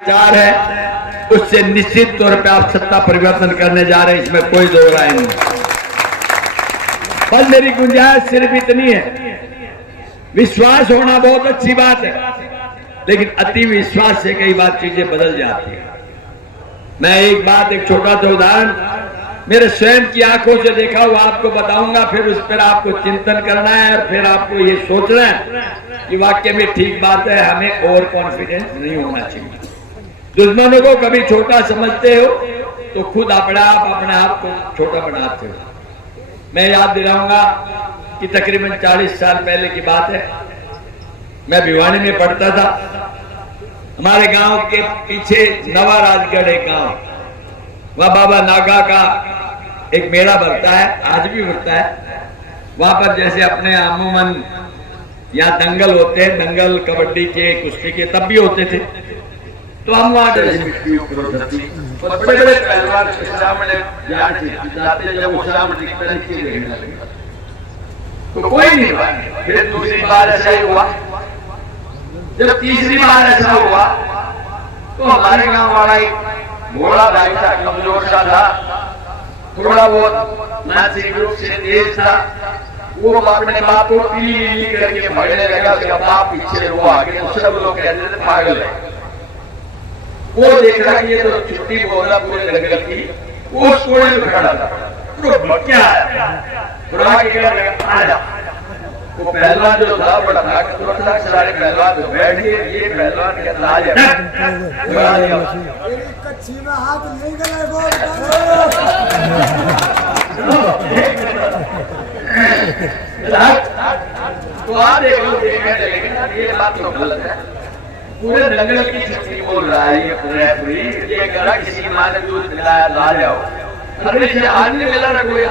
विचार है उससे निश्चित तौर पे आप सत्ता परिवर्तन करने जा रहे हैं, इसमें कोई दो राय नहीं। बस मेरी गुंजाइश सिर्फ इतनी है, विश्वास होना बहुत अच्छी बात है, लेकिन अति विश्वास से कई बार चीजें बदल जाती है। मैं एक छोटा सा उदाहरण मेरे स्वयं की आंखों से देखा हुआ आपको बताऊंगा, फिर उस पर आपको चिंतन करना है और फिर आपको ये सोचना है कि वाकई में ठीक बात है, हमें ओवर कॉन्फिडेंस नहीं होना चाहिए। दुश्मनों को कभी छोटा समझते हो तो खुद अपने आप को छोटा बनाते हो। मैं याद दिलाऊंगा कि तकरीबन 40 साल पहले की बात है, मैं भिवानी में पढ़ता था। हमारे गांव के पीछे नवा राजगढ़ एक गांव, वह बाबा नागा का एक मेला भरता है, आज भी भरता है। वहां पर जैसे अपने अमूमन यहाँ दंगल होते हैं, दंगल कबड्डी के कुश्ती के तब भी होते थे, तो हम वहां बड़े बड़े पहलवान तो कोई नहीं हुआ। फिर दूसरी बार ऐसा ही हुआ, जब तीसरी बार ऐसा हुआ तो हमारे गांव वाला एक घोड़ा भाई था, कमजोर सा था, थोड़ा बहुत मानसिक रूप से तेज था। वो अपने बाप को पीली करके भागने लगा, उसका बाप पीछे वो आगे, सब लोग कहते थे पागल है। वो देख रहा कि ये तो छुट्टी बोला पूरे जंगल की, वो कोने में खड़ा था, तो क्या आया वो पहलवान जो था बड़ा ताकतवर था, सारे पहलवान तो बैठ गए, ये पहलवान कहता आ जा कच्ची में हाथ नहीं गए तो आप ये बात तो गलत है। पूरे दंगल की छुट्टी बोल रहा है ये करा किसी की माँ ने दूध मिलाया ला जाओ, अरे इसे आज नहीं मिला ना कोई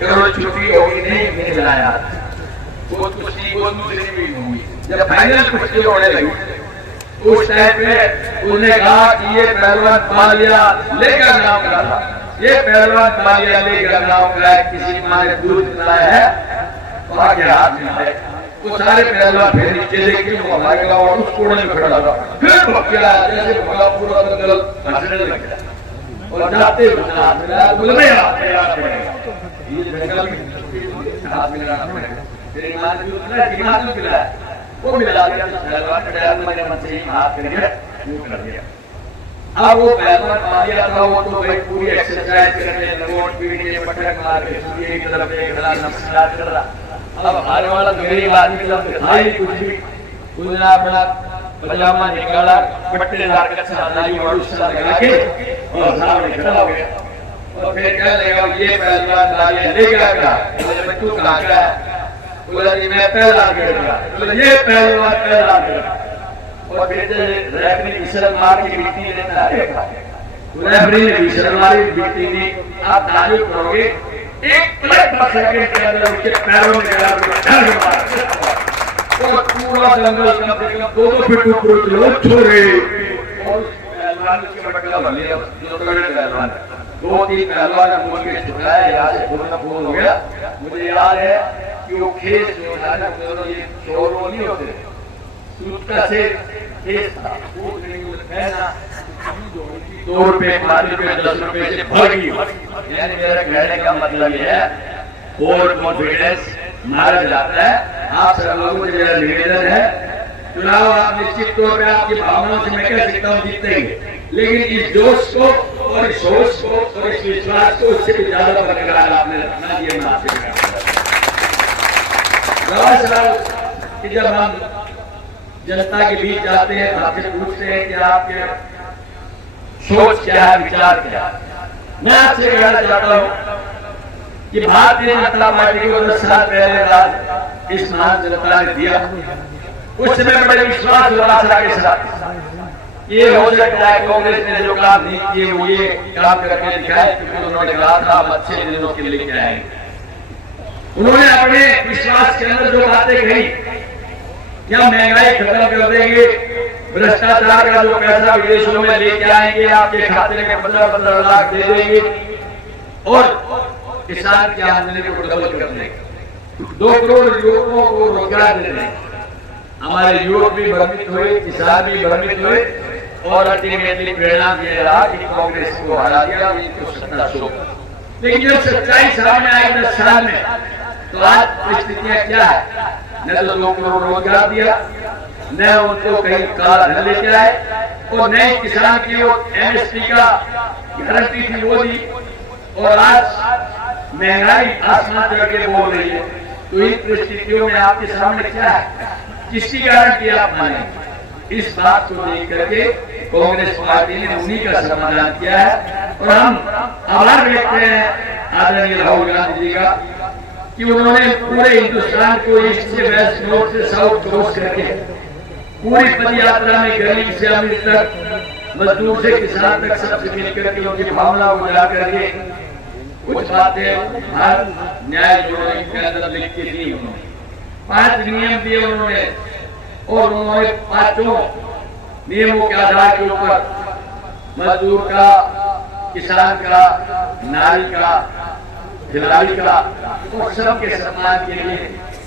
करो छुट्टी होगी नहीं मिलाया, वो कुश्ती वो दूसरी भी हुई। जब फाइनल कुश्ती होने लगी उस टाइम पे उसने कहा कि ये पहलवान मालिया लेकर गाँव का था, ये पहलवान मालिया लेकर गाँव का किसी माँ ने दूध मिलाया है तो आगे हाथ में है। वो सारे पहलवान फिर नीचे लेके हमारे गाँव और उस कोने में खड़ा था, फिर भगला जैसे भगा पूरा दंगल हंसने लग गया और जाते बोले ये जंगल में हाथ मिलाना पड़ेगा, तेरे मां ने जो दिमाग में मिला वो मिला दिया, पहलवान पहलवान मेरे मन से हाथ करके वो कर दिया। अब वो पहलवान मारिया था, वो तो भाई पूरी एक्सरसाइज करने लंगोट पीट के पटक मार के सूर्य की तरफ देख रहा, नमस्कार कर रहा। अब हमारे वाला गरीब आदमी तो था ही कुछ भी, उसने अपना पजामा निकाला, पट्टेदार का सादाई और उसका लगा के और सामने खड़ा हो गया और फिर कहने लगा ये पहलवान लालिया लेगा क्या, तू कहाँ का है? बोला कि मैं पहला गिरा, बोला ये पहलवान पहला गिरा। और फिर रेफरी ने विशल मार के बीटी लेता है, रेफरी ने विशल मारी बीटी दी, आप तारीफ करोगे एक सेकंड के अंदर उनके पैरों में गिरा और पूरा दंगल कम से कम 2 फीट ऊपर चलो छोड़े और पहलवान के बटला भर लिया, जो तगड़े पहलवान 2-3 पहलवान बोल के छुड़ाया। याद है खुद का फोन हो गया, मुझे याद है कि वो खेस जो था ना, दोनों ये शोरो नहीं होते, सूता से खेस था, वो पहना 2 रुपए 5 रुपए 10 रुपए से भागी। यानी मेरा कहने का मतलब ये है ओवर कॉन्फिडेंस मारा जाता है। आप सब लोगों से मेरा निवेदन है, चुनाव आप निश्चित तौर पर आपकी भावनाओं से मैं कह सकता हूँ जीतेंगे, लेकिन इस जोश को और इस होश को और इस विश्वास को उससे भी ज्यादा बरकरार आपने रखना, ये मैं आपसे कि जब हम जनता के बीच जाते हैं आपसे पूछते हैं कि आपके सोच क्या है, विचार क्या है, मैं आपसे कहना चाहता हूँ कि भारतीय जनता पार्टी को 10 साल पहले इस महान जनता ने दिया, उस समय बड़े विश्वास और आशा के साथ ये हो सकता है कांग्रेस ने जो काम नहीं किए वो ये काम करके दिखाए, क्योंकि उन्होंने कहा था हम अच्छे दिनों के लिए आएंगे। उन्होंने अपने विश्वास के अंदर जो बातें कही, क्या महंगाई खत्म कर देंगे, भ्रष्टाचार का जो पैसा विदेशों में लेके आएंगे आपके खाते में 15-15 लाख दे देंगे और किसान की आमदनी को डबल कर देंगे, 2 करोड़ युवकों को रोजगार दे देंगे। हमारे युवक भी भ्रमित हुए, किसान भी भ्रमित हुए और अल्टीमेटली परिणाम ये रहा कि कांग्रेस को हरा दिया, इनको सत्ता शुरू। लेकिन जब सच्चाई सामने आई 10 साल में, तो आज परिस्थितियां क्या है? न तो लोगों को रोजगार दिया, न उनको कहीं काला धन लेके आए, और नए किसान की एमएसपी का गारंटी थी वो दी, और आज महंगाई आसमान तक के बोल रही है। तो इन परिस्थितियों में आपके सामने क्या है? किसकी गारंटी आप माने? इस बात को देख करके कांग्रेस पार्टी ने उन्हीं का समाधान किया है, और हम आभार व्यक्त हैं आदरणीय राहुल गांधी जी का कि उन्होंने पूरे हिंदुस्तान को ईस्ट से वेस्ट, नॉर्थ से साउथ क्रॉस करके पूरी पद यात्रा में गरीब से अमीर तक, मजदूर से किसान तक सबसे मिलकर के उनकी भावना को मिला करके कुछ बातें भारत न्याय जोड़ने के अंदर लिख के दी। उन्होंने 5 नियम दिए उन्होंने, और उन्होंने 5 नियमों के आधार के ऊपर मजदूर का, किसान का, नारी का, खिलाड़ी का, और सबके सम्मान के लिए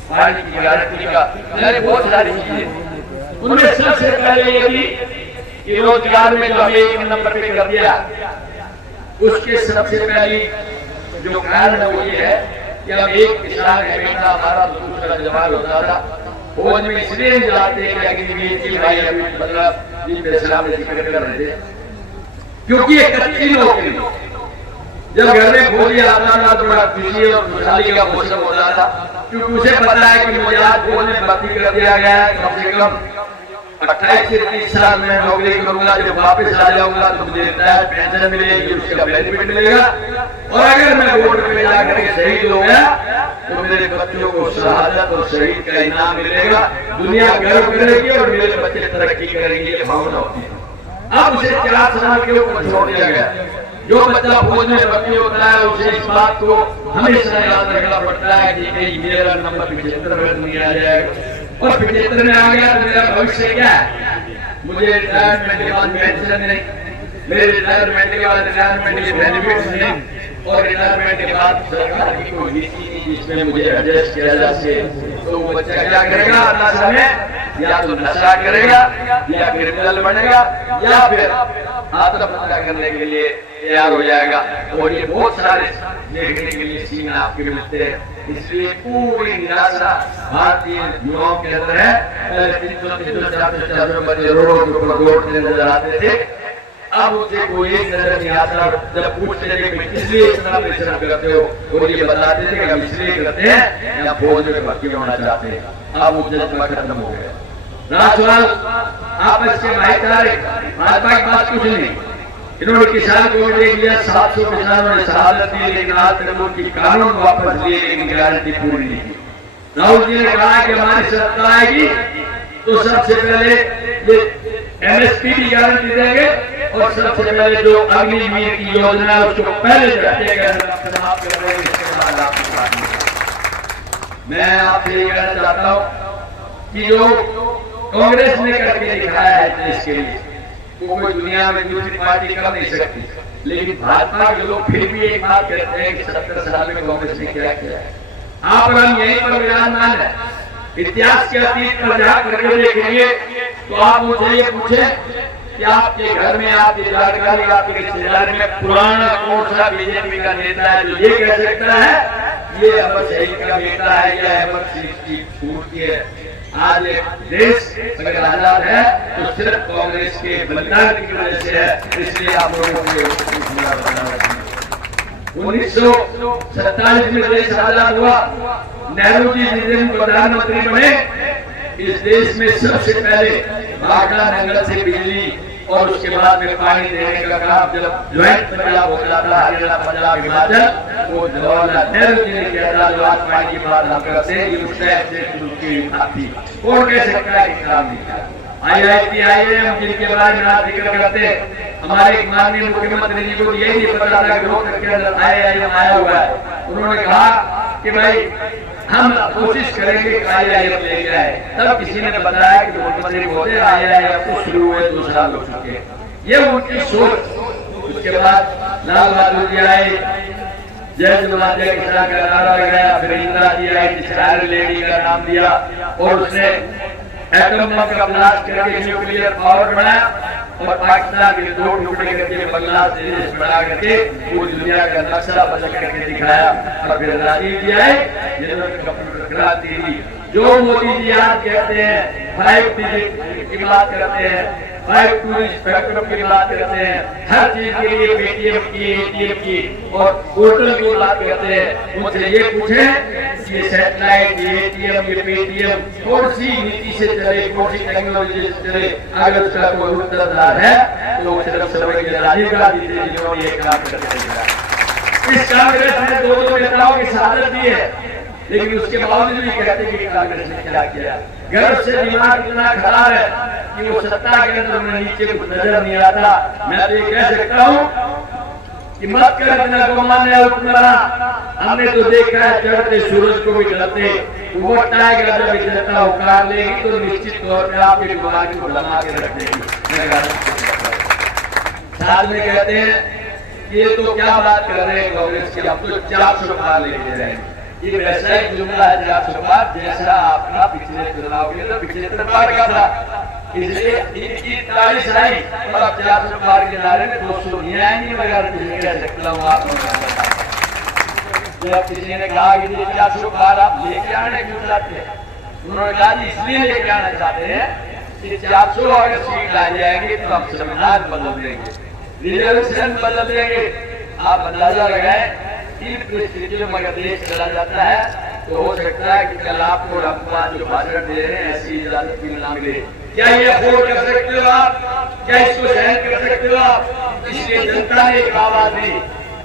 पानी की गारंटी का, यानी बहुत सारी चीजें। उनमें सबसे पहले ये थी कि रोजगार में जो हमें 1 नंबर पे कर दिया, उसके सबसे पहली जो कारण वो ये है कि अब एक किसान है बेटा हमारा, तो दूसरा जवान होता था। फौज में इसलिए जाते हैं कि अग्निवीर भाई अभी 15 दिन में सामने जिक्र कर रहे थे, क्योंकि ये कच्ची नौकरी, जब घर में फौजी आता था तो बड़ा खुशी और खुशहाली का मौसम होता था, क्योंकि उसे पता है कि मुझे आज फौज में भर्ती कर दिया गया है, कम से कम 28 से 30 साल में नौकरी करूंगा, जब वापस आ जाऊंगा तो मुझे रिटायर पेंशन मिलेगी, उसका बेनिफिट मिलेगा, और अगर मैं वोट में जाकर के शहीद हो गया तो मेरे बच्चों को शहादत और शहीद का इनाम मिलेगा, दुनिया गर्व करेगी और मेरे बच्चे तरक्की करेंगे, ये भावना होती है। अब उसे 4 साल के ऊपर छोड़ दिया गया। जो बच्चा फौज में भर्ती होता है उसे इस बात को हमेशा याद रखना पड़ता है कि कहीं मेरा नंबर 75 में नहीं आ जाएगा, और 75 में आ गया तो मेरा भविष्य क्या है? मुझे रिटायरमेंट के बाद पेंशन नहीं, मेरे रिटायरमेंट के बाद रिटायरमेंट के बेनिफिट्स नहीं, और रिटायरमेंट के बाद सरकार की कोई नीति नहीं जिसमें मुझे एडजस्ट किया जा सके। तो वो बच्चा क्या करेगा? अपना समय या तो नशा करेगा, या क्रिमिनल बनेगा, या फिर आत्महत्या करने के लिए तैयार हो जाएगा। और ये बहुत सारे देखने के लिए सीन आपके मिलते हैं। इसलिए पूरी निराशा भारतीय युवाओं के अंदर है। पहले 300-400 बच्चे रोडों के ऊपर दौड़ते नजर आते थे, अब उसे कोई एक नजर नहीं आता। जब पूछते थे कि किस लिए इतना परिश्रम करते हो, वो ये बताते थे कि हम इसलिए करते हैं या फौज में भर्ती होना चाहते हैं। अब वो जज्बा खत्म हो गया। राजवाल आपस के भाईचारे, भाजपा की बात कुछ नहीं। इन्होंने किसान को देख लिया, 700 किसानों ने शहादत दी, लेकिन आज तक उनकी कानून वापस लिए, लेकिन गारंटी पूरी नहीं की। राहुल जी ने कहा कि हमारी सत्ता आएगी तो सबसे पहले ये एमएसपी की गारंटी देंगे, और सबसे पहले जो अग्निवीर की योजना है उसको पहले समाप्त कर रहे हैं। इसके बाद आपकी बात मैं आपसे ये कहना चाहता हूँ कि जो कांग्रेस ने करके दिखाया है देश के लिए, वो कोई दुनिया में दूसरी पार्टी कर नहीं सकती। लेकिन भाजपा के लोग फिर भी एक बात कहते हैं कि 70 साल में कांग्रेस ने क्या किया है। आप हम यहीं पर विराजमान है, इतिहास के अतीत पर जहाँ करके देखेंगे तो आप मुझे ये पूछे कि आपके घर में, आपकी जानकारी, आपके रिश्तेदारी में पुराना कौन सा बीजेपी का नेता है जो ये कह सकता है ये अहमद शहीद का बेटा है या अहमद शहीद की पूर्ति है। आज देश अगर आजाद है तो सिर्फ कांग्रेस के बलिदान की वजह से है। इसलिए आप लोगों को 1947 में देश आजाद हुआ, नेहरू जी जिस दिन प्रधानमंत्री बने, इस देश में सबसे पहले भाखड़ा नगर से बिजली और उसके बाद में पानी देने का काम जब ज्वाइंट पंजाब होता था, हरियाणा, पंजाब, हिमाचल, वो जवाहरलाल नेहरू जी ने किया था। जो आज पानी की बात हम करते हैं, ये उस टाइम से शुरू की थी। कौन कह सकता है कि काम नहीं किया? IIT, IIM जिनके बारे में आप जिक्र करते हैं, हमारे माननीय मुख्यमंत्री जी को यही नहीं पता था कि रोहतक के अंदर IIM आया हुआ है। उन्होंने कहा कि भाई हम कोशिश करेंगे कि IIM ले जाए। तब किसी ने बताया कि मुख्यमंत्री महोदय IIM तो शुरू हुए 2 साल हो चुके हैं। ये उनकी सोच। उसके बाद लाल बहादुर जी आए, जय जवान जय किसान का नारा लगाया, फिर इंदिरा जी आई जिसे आयरन लेडी का नाम दिया, और उसने एटम बम का ब्लास्ट करके न्यूक्लियर पावर बनाया और पाकिस्तान के 2 टुकड़े करके बांग्लादेश बना करके पूरी दुनिया का नक्शा बदल करके दिखाया। और फिर राजीव जी आए जिन्होंने कंप्यूटर क्रांति दी। जो मोदी जी आज कहते हैं 5G की बात करते हैं, 5G स्पेक्ट्रम की बात करते हैं, हर चीज के लिए पेटीएम की, एटीएम की और पोर्टल की बात करते हैं। मुझसे ये पूछें ये सैटेलाइट, ये एटीएम, ये पेटीएम कौन सी नीति से चले, कौन सी टेक्नोलॉजी से चले, अगर उसका कोई उत्तरदार है तो सिर्फ समझिए राजीव गांधी जी जिन्होंने ये काम करके दिया। इस कांग्रेस ने 2 नेताओं की शहादत दी है, लेकिन उसके बावजूद भी कहते हैं कि कांग्रेस ने क्या किया। गर्व से दिमाग इतना खराब है कि वो सत्ता के अंदर में नीचे कुछ नजर नहीं आता। मैं तो ये कह सकता हूँ कि मत कर अपना गुमान है हुक्मरान। हमने तो देखा है चढ़ते सूरज को भी डरते, वो टाइगर जब जनता उकार लेगी तो निश्चित तौर पर आपके दिमाग को लगा के रख देगी। साथ में कहते हैं ये तो क्या बात कर रहे हैं कांग्रेस की, अब तो 400 पार लेके जाएंगे। ये वैसा ही जुमला है 400 पार जैसा आपका पिछले चुनाव के अंदर 75 पार का था। इसलिए इनकी तारीफ आई और अब 400 पार के नारे में 200 नहीं आएंगे। मगर कह सकता हूँ आपको जब किसी ने कहा कि 400 पार आप लेके आने क्यों चाहते हैं, उन्होंने कहा इसलिए लेके आना चाहते हैं कि 400 अगर सीट आ जाएंगे तो हम संविधान बदल देंगे, रिजर्वेशन बदल देंगे। आप अंदाजा लगाएं इन परिस्थितियों में अगर देश चला जाता है तो हो सकता है कि कल आपको रघुमान जो भाषण दे रहे हैं ऐसी इजाजत भी ना मिले। क्या ये अफोर्ड कर सकते हो आप? क्या इसको सहन कर सकते हो आप? इसलिए जनता ने एक आवाज दी,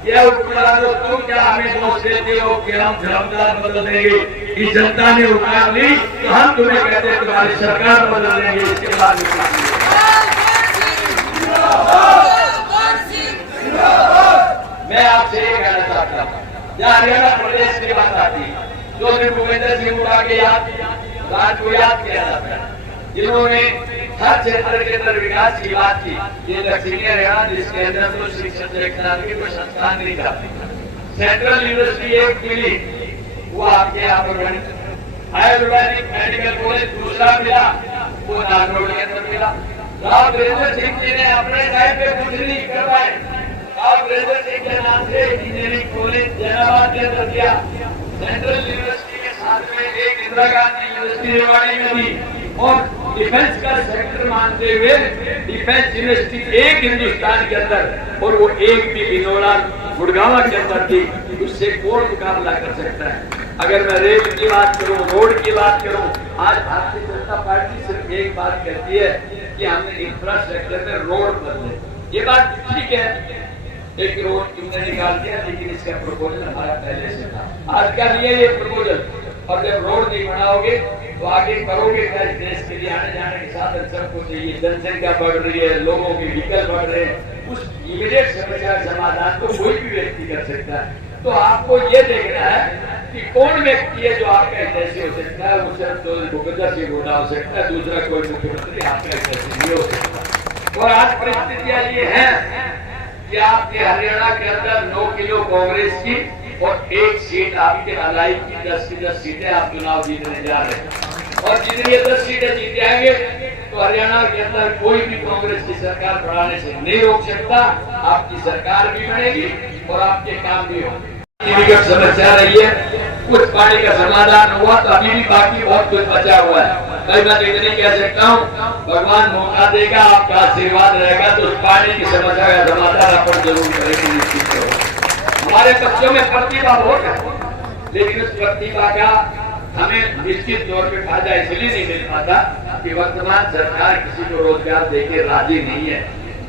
ये हुक्मरानों तुम क्या हमें दोष देते हो कि हम धर्मदान बदल देंगे। इस जनता ने हुक्म ली तो हम तुम्हें कहते हैं तुम्हारी सरकार बदल देंगे। इसके बाद मैं आपसे ये कहना चाहता हूँ, हरियाणा प्रदेश की बात आती है, जो दिन भूपेंद्र सिंह हुड्डा के राज को याद किया जाता है, जिन्होंने हर क्षेत्र के अंदर विकास की बात की। ये दक्षिणी हरियाणा जिसके अंदर तो शिक्षण के कोई संस्थान नहीं था, सेंट्रल यूनिवर्सिटी एक मिली, वो आपके यहाँ पर आयुर्वेदिक मेडिकल कॉलेज दूसरा मिला, वो नागौर के अंदर मिला। राव वीरेंद्र सिंह जी ने अपने टाइम पे कुछ नहीं करवाए, राव वीरेंद्र सिंह के नाम से इंजीनियरिंग कॉलेज जैनाबाद के अंदर दिया। सेंट्रल यूनिवर्सिटी के साथ में एक इंदिरा गांधी यूनिवर्सिटी रेवाड़ी में दी और डिफेंस का सेक्टर मानते हुए डिफेंस यूनिवर्सिटी एक हिंदुस्तान के अंदर, और वो एक भी बिनोला गुड़गांव के अंदर थी। उससे कौन मुकाबला कर सकता है? अगर मैं रेल की बात करूं, रोड की बात करूं, आज भारतीय जनता पार्टी सिर्फ एक बात कहती है कि हमने इंफ्रास्ट्रक्चर में रोड बदले। ये बात ठीक है, एक रोड तुमने निकाल दिया, लेकिन इसका प्रपोजल हमारा पहले से था। आज का लिए ये प्रपोजल, और जब रोड नहीं बनाओगे तो आगे करोगे क्या? इस देश के लिए आने जाने के साधन सबको चाहिए, जनसंख्या बढ़ रही है, लोगों के व्हीकल बढ़ रहे हैं, उस इमीडिएट समस्या का समाधान तो कोई भी व्यक्ति कर सकता है। तो आपको ये देखना है कि कौन व्यक्ति है जो आपका हितैषी हो सकता है। वो सिर्फ तो भूपेंद्र सिंह हुड्डा हो सकता है, दूसरा कोई मुख्यमंत्री आपका हितैषी नहीं हो सकता। और आज परिस्थितियां ये है कि आपके हरियाणा के अंदर 9 किलो कांग्रेस की और 1 सीट आपके अलाई की, 10 की 10 सीटें आप चुनाव जीतने जा रहे हैं। और जितनी ये 10 सीटें जीत जाएंगे तो हरियाणा के अंदर कोई भी कांग्रेस की सरकार बढ़ाने से नहीं रोक सकता। आपकी सरकार भी बनेगी और आपके काम भी होंगे। समस्या रही है, कुछ पानी का समाधान हुआ तो अभी भी बाकी बहुत कुछ बचा हुआ है। मैं इतनी कह सकता हूँ, भगवान मौका देगा, आपका आशीर्वाद रहेगा तो उस पानी की समस्या का समाधान अपन जरूर करेंगे, निश्चित करो। हमारे बच्चों में प्रतिभा बहुत है, लेकिन उस प्रतिभा का हमें निश्चित तौर पे फायदा इसलिए नहीं मिल पाता कि वर्तमान सरकार किसी को रोजगार देके राजी नहीं है।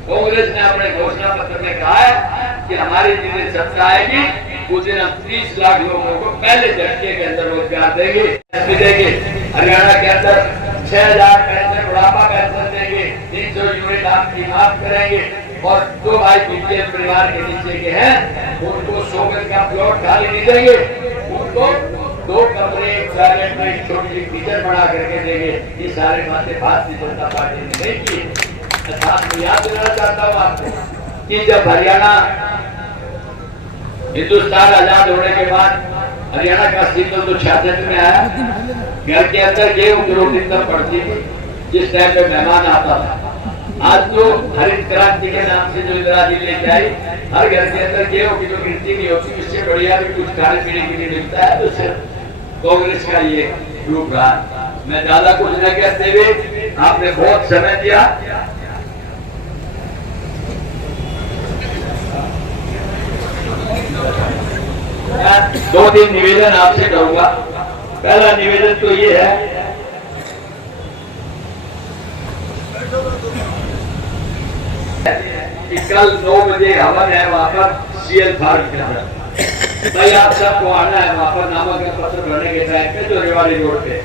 कांग्रेस ने अपने घोषणा पत्र में कहा है कि हमारी जितनी सत्ता आएगी उस दिन हम 30 लाख लोगों को पहले झटके के अंदर रोजगार देंगे। हरियाणा के अंदर 6000 पेंशन, बुढ़ापा पेंशन देंगे, 300 यूनिट आपकी माफ करेंगे और 2 भाई बीपीएल परिवार के नीचे के हैं उनको 100 गज का प्लॉट खाली नहीं देंगे, उनको 2 कमरे, एक टॉयलेट में एक छोटी किचन बना करके देंगे। ये सारे बातें भारतीय जनता पार्टी ने नहीं की। मैं याद दिलाना चाहता हूँ आपको कि जब हरियाणा हिंदुस्तान आजाद होने के बाद हरियाणा का सिग्नल तो 66 में आया, घर के अंदर गेहूं की रोटी तब पड़ती थी जिस टाइम पे मेहमान आता था। आज तो हरित क्रांति के नाम से जो इंदिरा जी लेके आई, हर घर के अंदर गेहूं की जो गिनती नहीं होती, इससे बढ़िया भी कुछ खाने पीने के लिए मिलता है। तो सिर्फ कांग्रेस का ये ग्रुप रहा। मैं ज्यादा कुछ न कहते हुए, आपने बहुत समय दिया। मैं 2-3 निवेदन आपसे करूंगा। पहला निवेदन तो ये है कि कल 9 बजे हवन है वहां पर सीएल फार्म के अंदर। भाई आप सबको आना है वहां पर नामांकन पत्र भरने के टाइम पे जो रेवाड़ी रोड पे,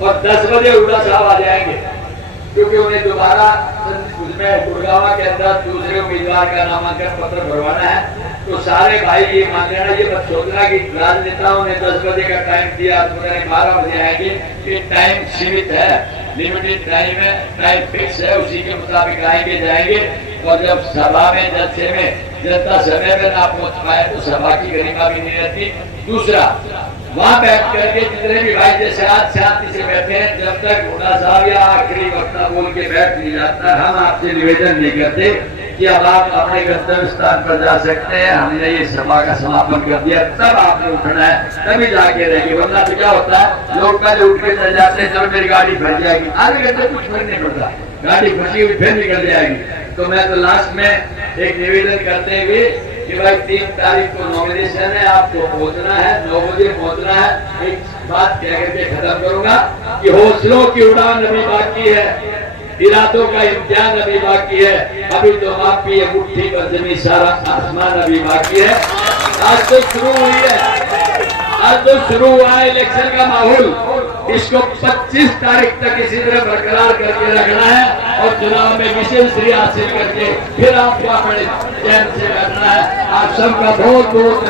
और 10 बजे हुड्डा साहब आ जाएंगे, क्योंकि उन्हें दोबारा उसमें गुड़गावा के अंदर दूसरे उम्मीदवार का नामांकन पत्र भरवाना है। तो सारे भाई ये मान लेना, ये मत सोचना कि राजनेताओं ने 10 बजे का टाइम दिया तो 12 बजे आएंगे। ये टाइम सीमित है, लिमिटेड टाइम है, टाइम फिक्स है, उसी के मुताबिक आएंगे जाएंगे। और जब सभा में जलसे में जनता समय में ना पहुंच पाए तो सभा की गरिमा भी नहीं रहती। दूसरा, वहां बैठ करके जितने भी भाई जैसे आज शांति से बैठे हैं, जब तक हुड्डा साहब या आखिरी वक्ता बोल के बैठ नहीं जाता, हम आपसे निवेदन नहीं करते कि अब आप अपने गंतव्य स्थान पर जा सकते हैं। हमने ये सभा का समापन कर दिया, तब आपने उठना है, तभी जाके रहेंगे। वरना तो क्या होता है, लोग पहले उठ के चल जाते हैं, जब मेरी गाड़ी फंस जाएगी, आधे घंटे कुछ फर्क नहीं पड़ता, गाड़ी फंसी हुई फिर निकल जाएगी। तो मैं तो लास्ट में एक निवेदन करते हुए कि भाई 3 तारीख को नॉमिनेशन है, आपको पहुंचना है, 9 बजे पहुंचना है। एक बात कह करके खत्म करूंगा कि हौसलों की उड़ान अभी बाकी है, इरादों का इम्तिहान अभी बाकी है। अभी तो मापी है मुट्ठी पर जमी, सारा आसमान अभी बाकी है। आज तो शुरू हुई है, आज तो शुरू हुआ है इलेक्शन का माहौल। इसको 25 तारीख तक इसी तरह बरकरार करके रखना है और चुनाव में विशेष श्री हासिल करके फिर आपको अपने चैन से बैठना है। आप सबका बहुत बहुत